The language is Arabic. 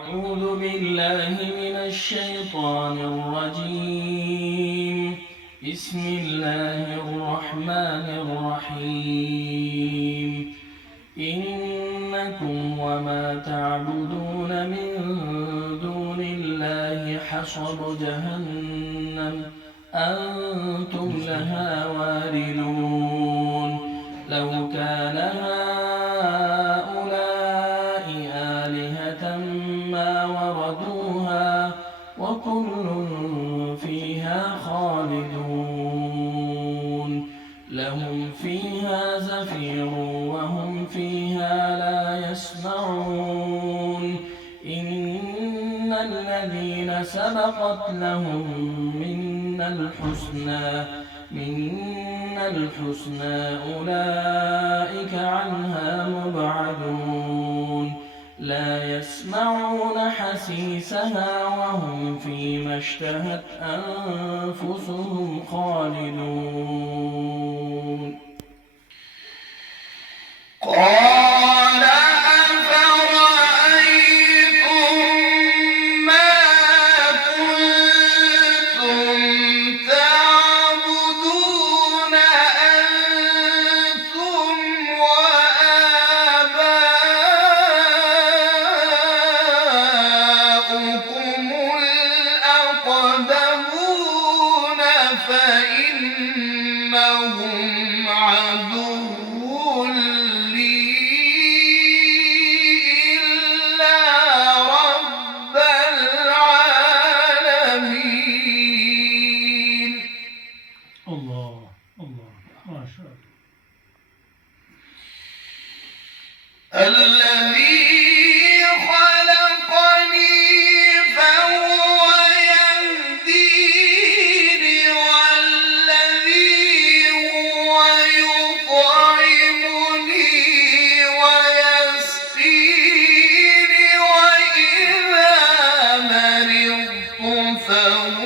أعوذ بالله من الشيطان الرجيم. بسم الله الرحمن الرحيم. إنكم وما تعبدون من دون الله حصب جهنم أنتم لها واردون. لو كان هؤلاء آلهة ما وردوها وكل فيها خالدون. لهم فيها زفير وهم فيها لا يسمعون. إن الذين سبقت لهم منا الحسنى أولئك عنها مبعدون. لا يسمعون حسيسها وهم فيما اشتهت أنفسهم خالدون. قال أفرأيتم ما كنتم تعبدون أنتم وآباؤكم الأقدمون فإنهم عدو الله الله ما شاء الله. الذي خلقني فهو يهديني والذي هو يطعمني ويسقيني وإذا مرضت فهو